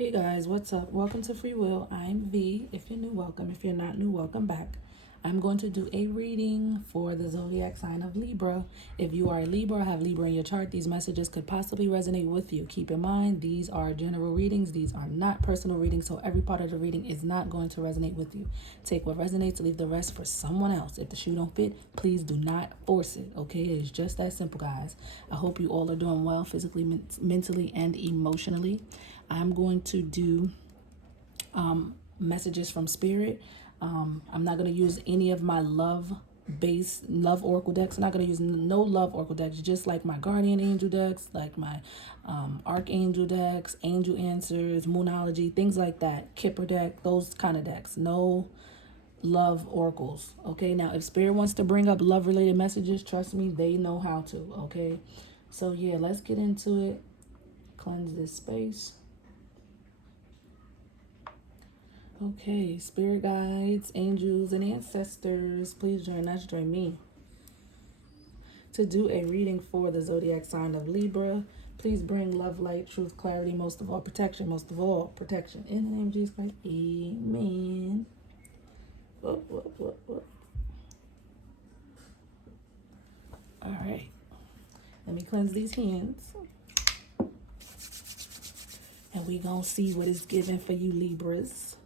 Hey guys, what's up? Welcome to Free Will. I'm V. If you're new, welcome. If you're not new, welcome back. I'm going to do a reading for the zodiac sign of Libra. If you are a Libra or have Libra in your chart, these messages could possibly resonate with you. Keep in mind, these are general readings. These are not personal readings, so every part of the reading is not going to resonate with you. Take what resonates, leave the rest for someone else. If the shoe don't fit, please do not force it, okay? It's just that simple, guys. I hope you all are doing well physically, mentally, and emotionally. I'm going to do messages from Spirit. I'm not going to use any of my love oracle decks. I'm not going to use no love oracle decks, just like my guardian angel decks, like my archangel decks, angel answers, moonology, things like that, Kipper deck, those kind of decks. No love oracles. Okay, now if Spirit wants to bring up love related messages, trust me, they know how to. Okay, so yeah, let's get into it. Cleanse this space. Okay, spirit guides, angels, and ancestors, please join us, join me to do a reading for the zodiac sign of Libra. Please bring love, light, truth, clarity, most of all protection, In the name of Jesus Christ, amen. Whoop, whoop, whoop, whoop. All right, let me cleanse these hands. And we gonna see what is given for you, Libras.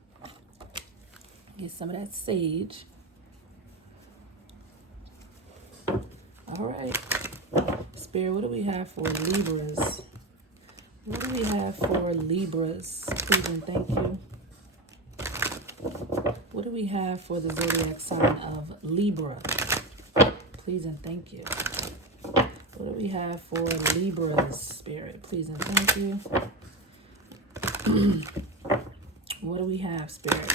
Get some of that sage. All right. Spirit, what do we have for Libras? What do we have for Libras? Please and thank you. What do we have for the zodiac sign of Libra? Please and thank you. What do we have for Libras, Spirit? Please and thank you. What do we have, Spirit,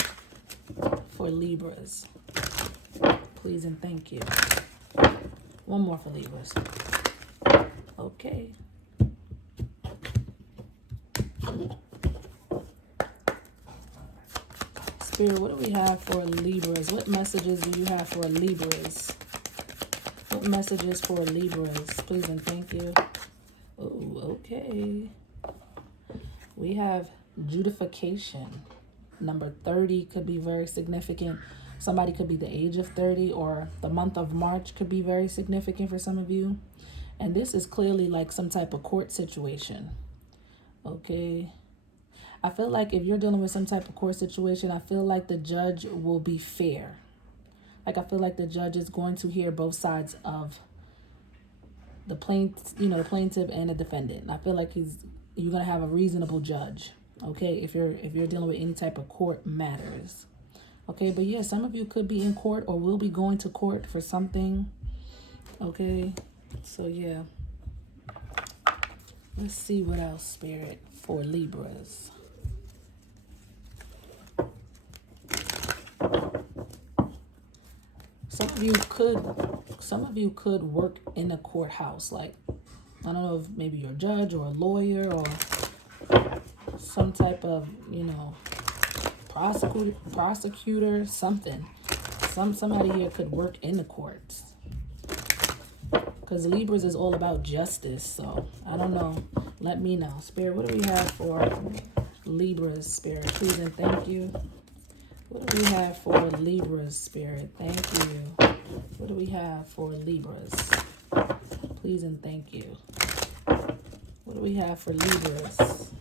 for Libras? Please and thank you. One more for Libras. Okay. Spirit, what do we have for Libras? What messages do you have for Libras? What messages for Libras? Please and thank you. Oh, okay. We have Judification. Number 30 could be very significant. Somebody could be the age of 30, or the month of March could be very significant for some of you. And this is clearly like some type of court situation. Okay. I feel like if you're dealing with some type of court situation, I feel like the judge will be fair. Like I feel like the judge is going to hear both sides of the plaintiff and the defendant. I feel like you're gonna have a reasonable judge. Okay, if you're dealing with any type of court matters. Okay, but yeah, some of you could be in court or will be going to court for something. Okay, so yeah. Let's see what else, Spirit, for Libras. Some of you could work in a courthouse. Like, I don't know if maybe you're a judge or a lawyer or some type of, prosecutor, something. Somebody here could work in the courts. Because Libras is all about justice, so I don't know. Let me know. Spirit, what do we have for Libras, Spirit? Please and thank you. What do we have for Libras, Spirit? Thank you. What do we have for Libras? Please and thank you. What do we have for Libras?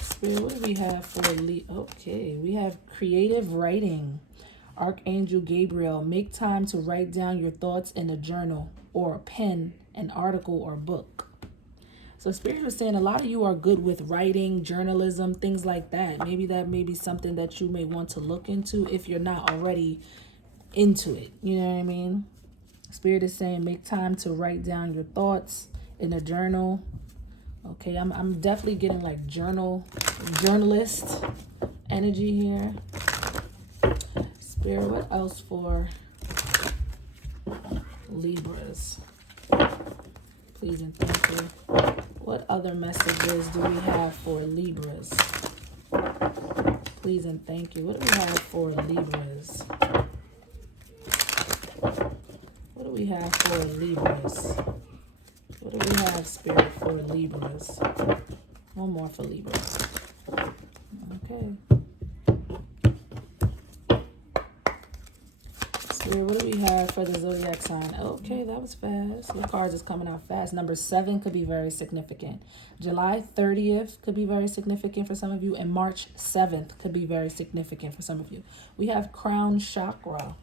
Spirit, what do we have for Okay, we have creative writing. Archangel Gabriel, make time to write down your thoughts in a journal or a pen, an article, or book. So Spirit was saying a lot of you are good with writing, journalism, things like that. Maybe that may be something that you may want to look into if you're not already into it. You know what I mean? Spirit is saying make time to write down your thoughts in a journal. Okay, I'm definitely getting like journalist energy here. Spirit, what else for Libras? Please and thank you. What other messages do we have for Libras? Please and thank you. What do we have for Libras? What do we have for Libras? What do do we have, Spirit, for Libras? One more for Libras. Okay. Spirit, what do we have for the zodiac sign? Okay, that was fast. The cards is coming out fast. Number 7 could be very significant. July 30th could be very significant for some of you. And March 7th could be very significant for some of you. We have crown chakra.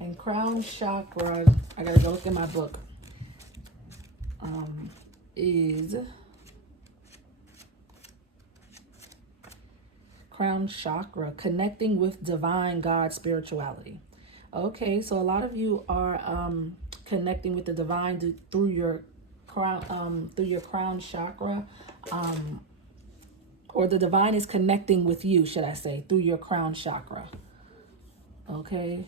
And crown chakra, I gotta go look in my book, is crown chakra, connecting with divine God spirituality. Okay, so a lot of you are connecting with the divine through your crown chakra, or the divine is connecting with you, should I say, through your crown chakra. Okay.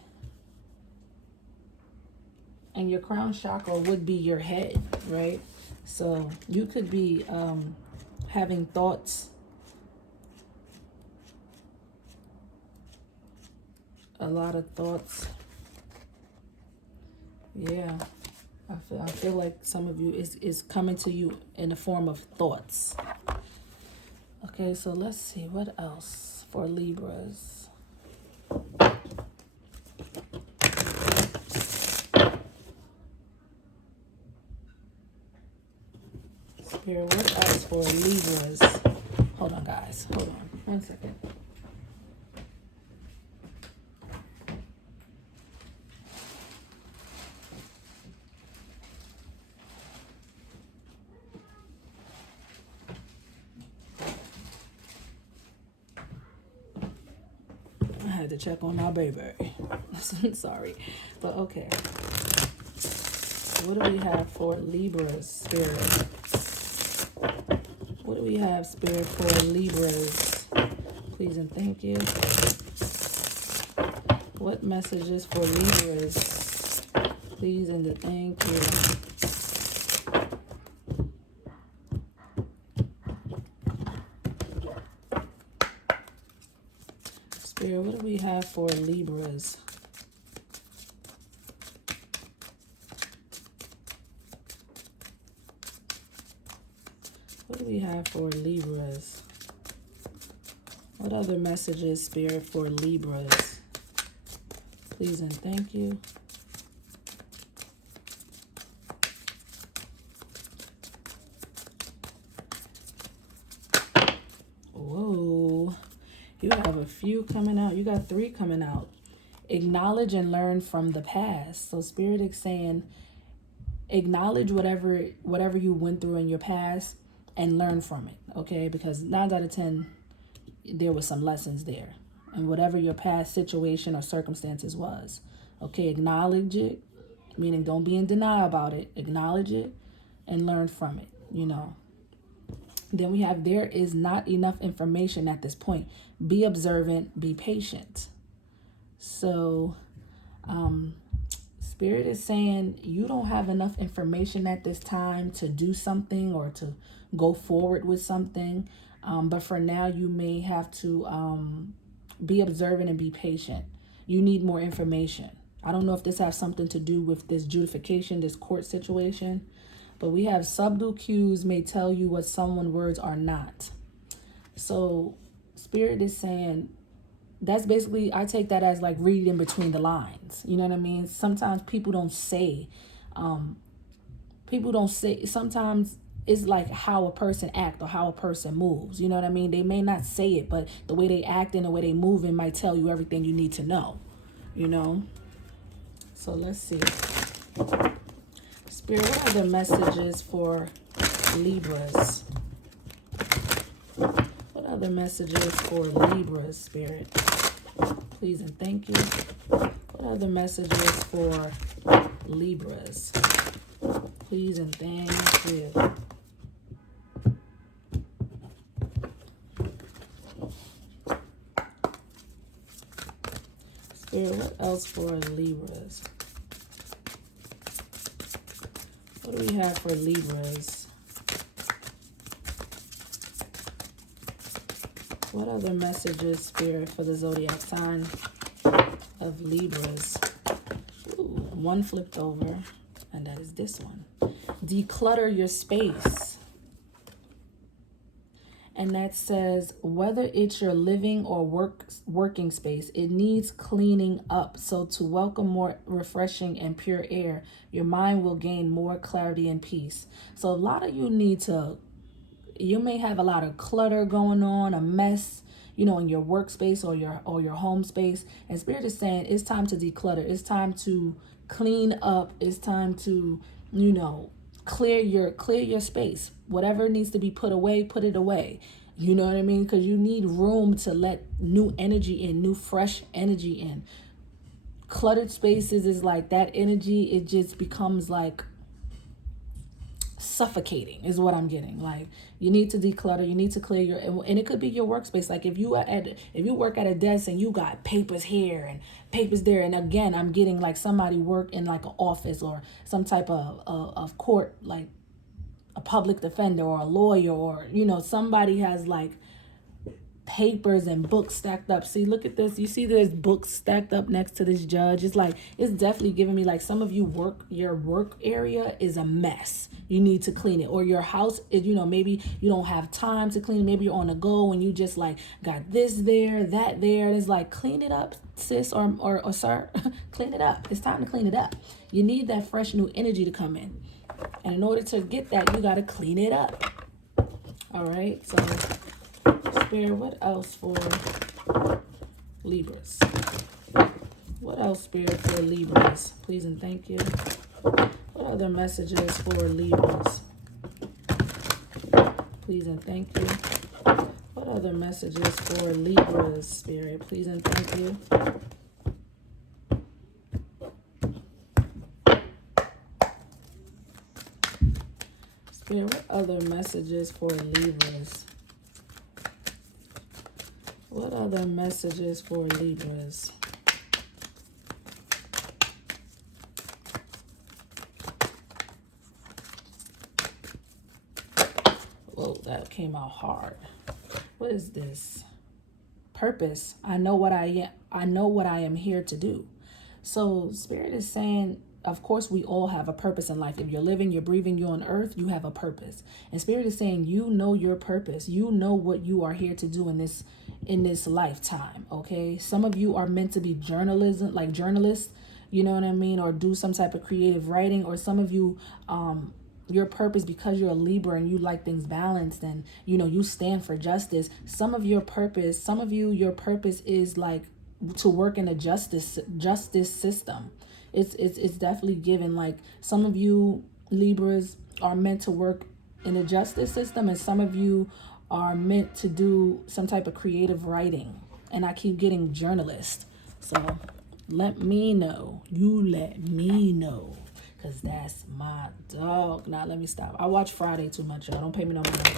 And your crown chakra would be your head, right? So you could be having thoughts, a lot of thoughts. Yeah, I feel like some of you is coming to you in the form of thoughts. Okay, so let's see what else for Libras. Spirit, what else for Libras? Hold on, guys. Hold on. 1 second. I had to check on my baby. Sorry. But okay. What do we have for Libras, Spirit? What do we have, Spirit, for Libras? Please and thank you. What messages for Libras? Please and thank you. Spirit, what do we have for Libras? What do we have for Libras? What other messages, Spirit, for Libras? Please and thank you. Whoa. You have a few coming out. You got 3 coming out. Acknowledge and learn from the past. So Spirit is saying, acknowledge whatever you went through in your past and learn from it, okay? Because 9 out of 10, there was some lessons there. And whatever your past situation or circumstances was, okay, acknowledge it, meaning don't be in denial about it. Acknowledge it and learn from it, you know. Then we have, there is not enough information at this point. Be observant, be patient. So, Spirit is saying you don't have enough information at this time to do something or to go forward with something. But for now, you may have to be observant and be patient. You need more information. I don't know if this has something to do with this judification, this court situation, but we have subtle cues may tell you what someone's words are not. So Spirit is saying, that's basically, I take that as like reading between the lines. You know what I mean? Sometimes people don't say, sometimes it's like how a person acts or how a person moves. You know what I mean? They may not say it, but the way they act and the way they move in might tell you everything you need to know, you know? So let's see. Spirit, what are the messages for Libras? What are the messages for Libras, Spirit? Please and thank you. What are the messages for Libras? Please and thank you. Spirit, what else for Libras? What do we have for Libras? What other messages, Spirit, for the zodiac sign of Libras? Ooh, one flipped over, and that is this one. declutter your space. And that says, whether it's your living or working space, it needs cleaning up. So to welcome more refreshing and pure air, your mind will gain more clarity and peace. So a lot of you you may have a lot of clutter going on, a mess, you know, in your workspace or your home space. And Spirit is saying it's time to declutter. It's time to clean up. It's time to, you know, clear your space. Whatever needs to be put away, put it away. You know what I mean? Because you need room to let new energy in, new fresh energy in. Cluttered spaces is like that energy, it just becomes like suffocating is what I'm getting. Like, you need to declutter, you need to clear your, and it could be your workspace. Like if you work at a desk and you got papers here and papers there, and again, I'm getting like somebody work in like an office or some type of court, like a public defender or a lawyer, or, you know, somebody has like papers and books stacked up. See, look at this. You see there's books stacked up next to this judge. It's like, it's definitely giving me like some of you your work area is a mess. You need to clean it. Or your house is, you know, maybe you don't have time to clean. Maybe you're on the go and you just like got this there, that there. And it's like, clean it up, sis or sir. Clean it up. It's time to clean it up. You need that fresh new energy to come in. And in order to get that, you got to clean it up. All right. So Spirit, what else for Libras? What else, Spirit, for Libras? Please and thank you. What other messages for Libras? Please and thank you. What other messages for Libras, Spirit? Please and thank you. Spirit, what other messages for Libras? What other messages for Libras? Whoa, that came out hard. What is this? Purpose. I know what I am. I know what I am here to do. So Spirit is saying, of course, we all have a purpose in life. If you're living, you're breathing, you're on earth, you have a purpose. And Spirit is saying, you know your purpose. You know what you are here to do in this lifetime. Okay. Some of you are meant to be journalists, you know what I mean? Or do some type of creative writing. Or some of you, your purpose, because you're a Libra and you like things balanced and, you know, you stand for justice. Some of your purpose is like to work in a justice system. It's definitely given. Like, some of you Libras are meant to work in a justice system, and some of you are meant to do some type of creative writing. And I keep getting journalist. So let me know. You let me know. Because that's my dog. Now, let me stop. I watch Friday too much, y'all. Don't pay me no money.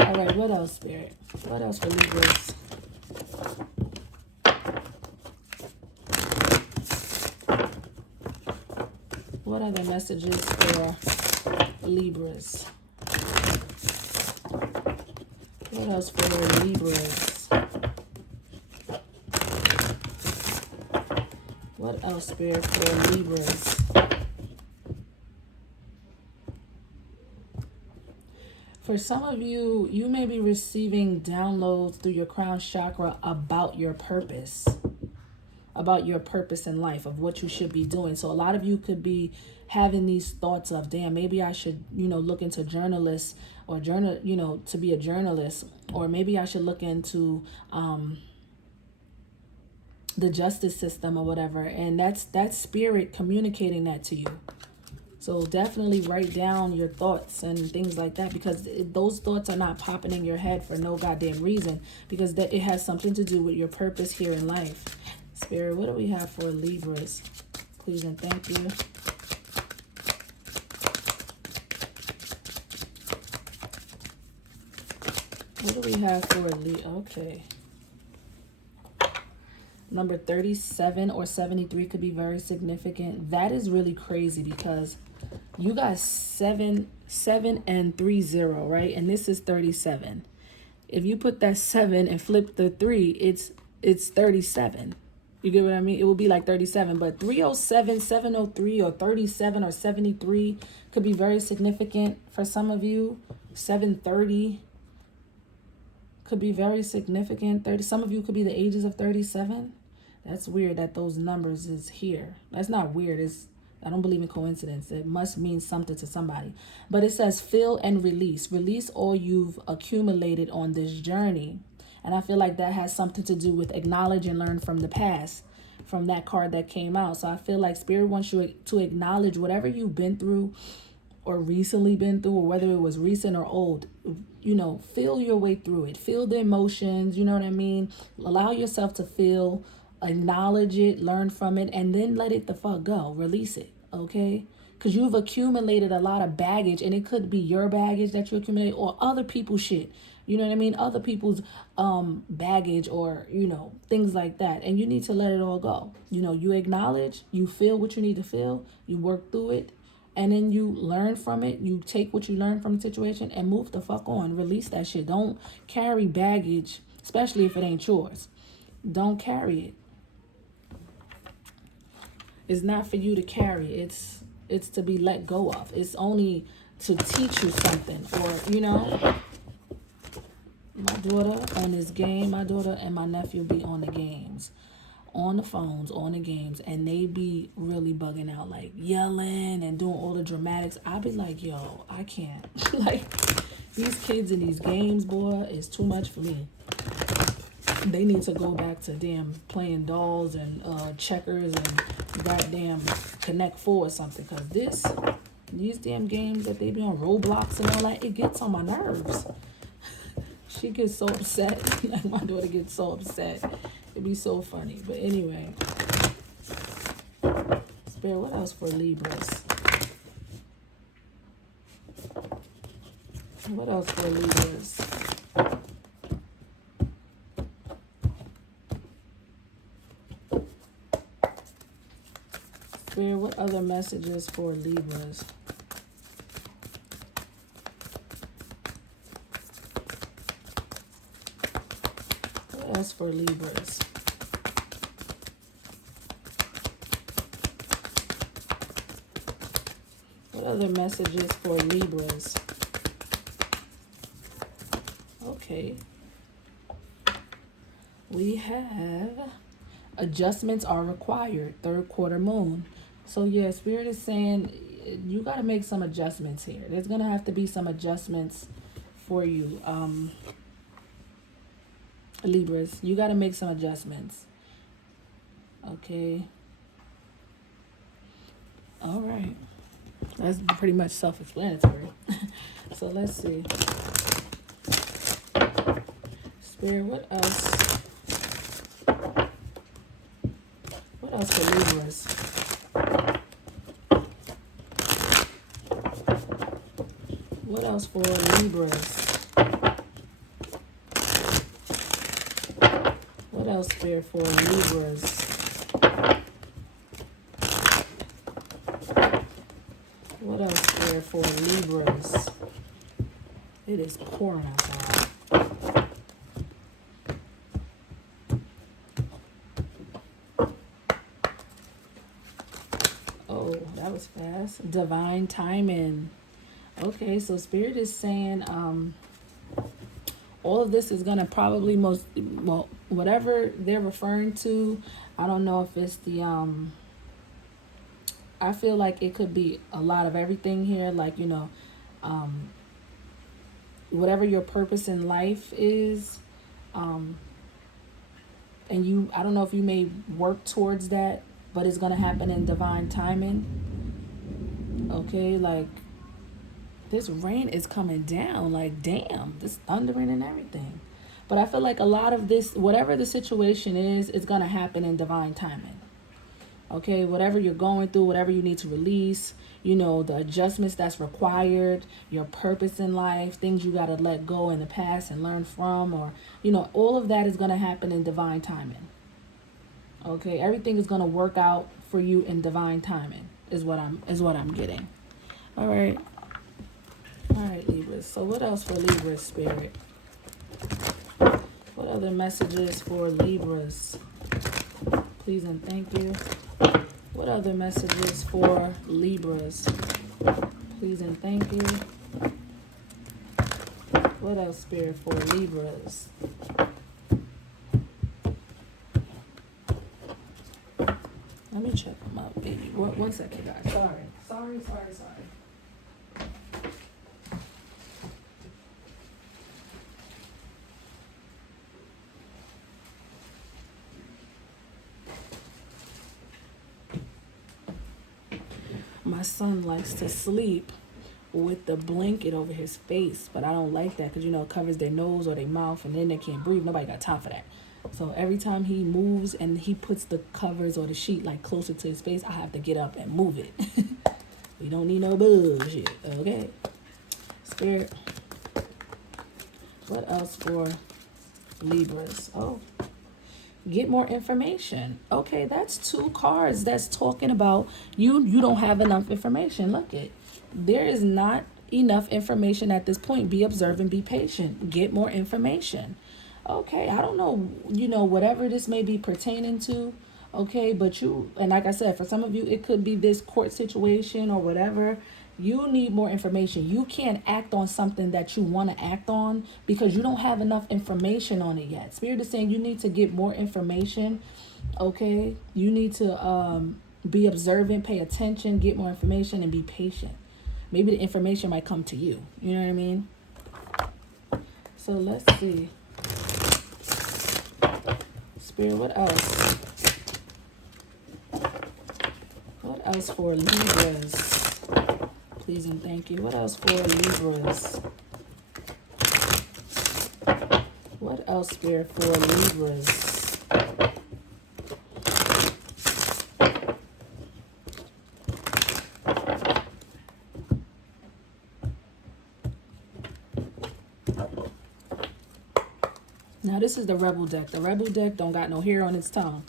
All right, what else, Spirit? What else for Libras? What other messages for Libras? What else for Libras? What else, Spirit, for Libras? For some of you, you may be receiving downloads through your crown chakra about your purpose. About your purpose in life, of what you should be doing. So a lot of you could be having these thoughts of, damn, maybe I should, you know, look into journalists or to be a journalist, or maybe I should look into the justice system or whatever. And that's Spirit communicating that to you. So definitely write down your thoughts and things like that, because those thoughts are not popping in your head for no goddamn reason, because it has something to do with your purpose here in life. Spirit, what do we have for Libras? Please and thank you. What do we have for Libra? Okay. Number 37 or 73 could be very significant. That is really crazy, because you got 7 and 30, right? And this is 37. If you put that 7 and flip the 3, it's 37. You get what I mean? It would be like 37, but 307, 703, or 37 or 73 could be very significant for some of you. 730 could be very significant. 30. Some of you could be the ages of 37. That's weird that those numbers is here. That's not weird. I don't believe in coincidence. It must mean something to somebody. But it says fill and release. Release all you've accumulated on this journey. And I feel like that has something to do with acknowledge and learn from the past, from that card that came out. So I feel like Spirit wants you to acknowledge whatever you've been through or recently been through, or whether it was recent or old. You know, feel your way through it. Feel the emotions, you know what I mean? Allow yourself to feel, acknowledge it, learn from it, and then let it the fuck go. Release it, okay? Because you've accumulated a lot of baggage, and it could be your baggage that you accumulate or other people's shit. You know what I mean? Other people's baggage, or, you know, things like that. And you need to let it all go. You know, you acknowledge, you feel what you need to feel, you work through it, and then you learn from it. You take what you learn from the situation and move the fuck on. Release that shit. Don't carry baggage, especially if it ain't yours. Don't carry it. It's not for you to carry. It's to be let go of. It's only to teach you something, or, you know. My daughter on this game, my daughter and my nephew be on the games, on the phones, on the games, and they be really bugging out, like yelling and doing all the dramatics. I be like, yo, I can't. Like, these kids in these games, boy, is too much for me. They need to go back to damn playing dolls and checkers and goddamn Connect 4 or something, because these damn games that they be on, Roblox and all that, it gets on my nerves. She gets so upset. Like, my daughter gets so upset. It'd be so funny. But anyway. Spirit, what else for Libras? What else for Libras? Spirit, what other messages for Libras? As for Libras, what other messages for Libras? Okay, we have adjustments are required, third quarter moon. So yeah, Spirit is saying you got to make some adjustments here. There's gonna have to be some adjustments for you. Libras, you got to make some adjustments. Okay. All right. That's pretty much self-explanatory. So let's see. Spirit, what else? What else for Libras? What else for Libras? What else, Spirit, for Libras? What else, Spirit, for Libras? It is pouring outside. Oh, that was fast. Divine timing. Okay, so Spirit is saying, all of this is going to probably whatever they're referring to, I don't know if it's the, I feel like it could be a lot of everything here. Like, you know, whatever your purpose in life is, and I don't know if you may work towards that, but it's going to happen in divine timing. Okay, like, this rain is coming down, like, damn, this thundering and everything. But I feel like a lot of this, whatever the situation is, it's going to happen in divine timing. Okay, whatever you're going through, whatever you need to release, you know, the adjustments that's required, your purpose in life, things you got to let go in the past and learn from, or, you know, all of that is going to happen in divine timing. Okay, everything is going to work out for you in divine timing is what I'm getting. All right. All right, Libras. So what else for Libras, Spirit? What other messages for Libras? Please and thank you. What other messages for Libras? Please and thank you. What else, Spirit, for Libras? Let me check them out, baby. One second, guys. Sorry. My son likes to sleep with the blanket over his face, but I don't like that because, you know, it covers their nose or their mouth and then they can't breathe. Nobody got time for that. So every time he moves and he puts the covers or the sheet like closer to his face, I have to get up and move it. We don't need no bullshit, okay? Spirit, what else for Libras? Oh, get more information. Okay, that's 2 cards that's talking about you don't have enough information. Look it. There is not enough information at this point. Be observant, be patient. Get more information. Okay, I don't know, you know, whatever this may be pertaining to, okay, but you, and like I said, for some of you, it could be this court situation or whatever. You need more information. You can't act on something that you want to act on because you don't have enough information on it yet. Spirit is saying you need to get more information, okay? You need to be observant, pay attention, get more information, and be patient. Maybe the information might come to you. You know what I mean? So let's see. Spirit, what else? What else for Libras? Please and thank you. What else for Libras? What else, Spirit, for Libras? Now, this is the Rebel deck. The Rebel deck don't got no hair on its tongue.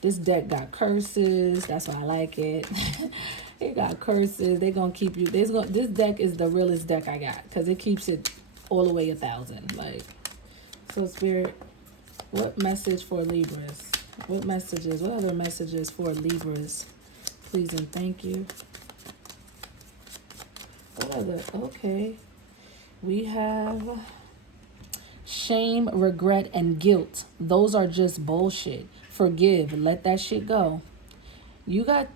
This deck got curses. That's why I like it. It got curses. They're going to keep you. This deck is the realest deck I got because it keeps it all the way 1,000. Like, so, Spirit, what message for Libras? What messages? What other messages for Libras? Please and thank you. What other? Okay. We have shame, regret, and guilt. Those are just bullshit. Forgive. Let that shit go. You got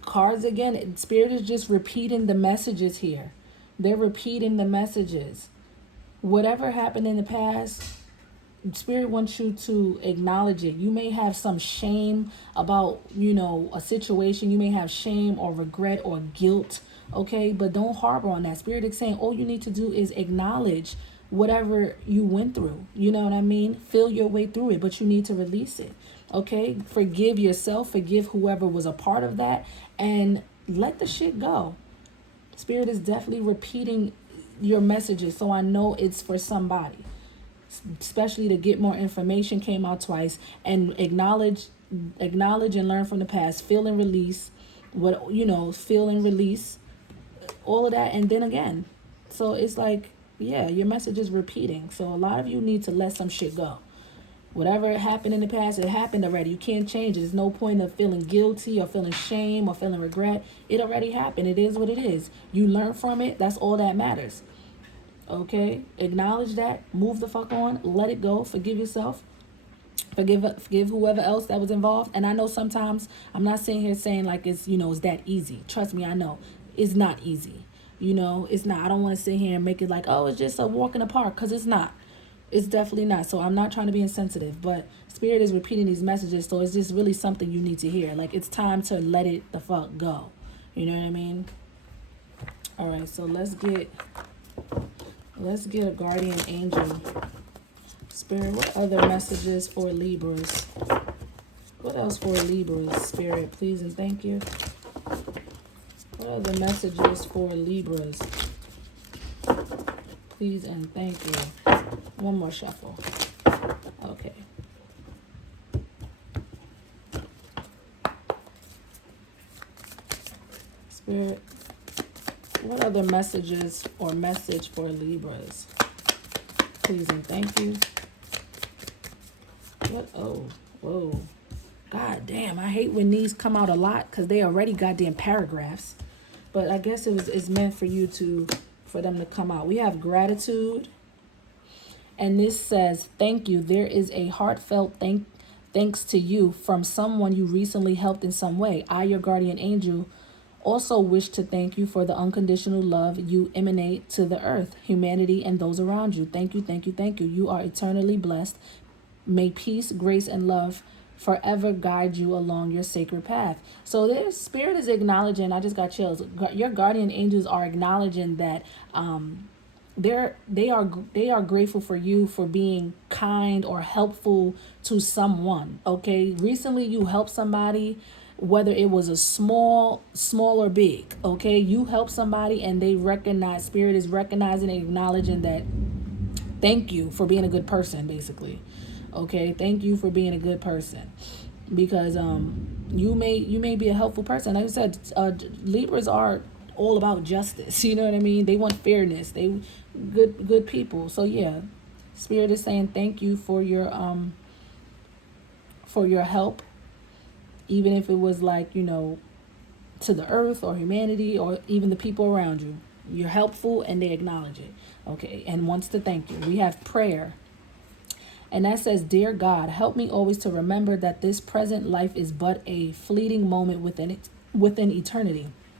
cards again. Spirit is just repeating the messages here. They're repeating the messages. Whatever happened in the past, Spirit wants you to acknowledge it. You may have some shame about, you know, a situation. You may have shame or regret or guilt, okay? But don't harbor on that. Spirit is saying all you need to do is acknowledge whatever you went through. You know what I mean? Feel your way through it, but you need to release it, okay? Forgive yourself. Forgive whoever was a part of that, and let the shit go. Spirit is definitely repeating your messages, so I know it's for somebody. Especially to get more information came out twice, and acknowledge and learn from the past. Feel and release what, you know, feel and release all of that, and then again. So it's like, yeah, your message is repeating. So a lot of you need to let some shit go. Whatever happened in the past, it happened already. You can't change it. There's no point of feeling guilty or feeling shame or feeling regret. It already happened. It is what it is. You learn from it. That's all that matters. Okay? Acknowledge that. Move the fuck on. Let it go. Forgive yourself. Forgive whoever else that was involved. And I know sometimes I'm not sitting here saying like it's, you know, it's that easy. Trust me, I know. It's not easy. You know, it's not. I don't want to sit here and make it like, oh, it's just a walk in the park, because it's not. It's definitely not. So I'm not trying to be insensitive, but Spirit is repeating these messages, so it's just really something you need to hear. Like, it's time to let it the fuck go. You know what I mean? All right, so let's get a guardian angel. Spirit, what other messages for Libras? What else for Libras? Spirit, please and thank you. What other messages for Libras? Please and thank you. One more shuffle. Okay. Spirit, what other messages or message for Libras? Please and thank you. What? Oh, whoa. God damn, I hate when these come out a lot because they already goddamn paragraphs. But I guess it's meant for you for them to come out. We have gratitude. And this says, thank you. There is a heartfelt thanks to you from someone you recently helped in some way. I, your guardian angel, also wish to thank you for the unconditional love you emanate to the earth, humanity, and those around you. Thank you, thank you, thank you. You are eternally blessed. May peace, grace, and love forever guide you along your sacred path. So their spirit is acknowledging, I just got chills. Your guardian angels are acknowledging that they are grateful for you for being kind or helpful to someone. Okay, recently you helped somebody, whether it was a small or big. Okay, you helped somebody and they recognize, spirit is recognizing and acknowledging that. Thank you for being a good person, basically. Okay, thank you for being a good person, because you may be a helpful person. Like I said, Libras are all about justice. You know what I mean? They want fairness. They good people. So yeah, Spirit is saying thank you for your help, even if it was like, you know, to the earth or humanity or even the people around you. You're helpful and they acknowledge it. Okay, and wants to thank you. We have prayer. And that says, dear God, help me always to remember that this present life is but a fleeting moment within eternity.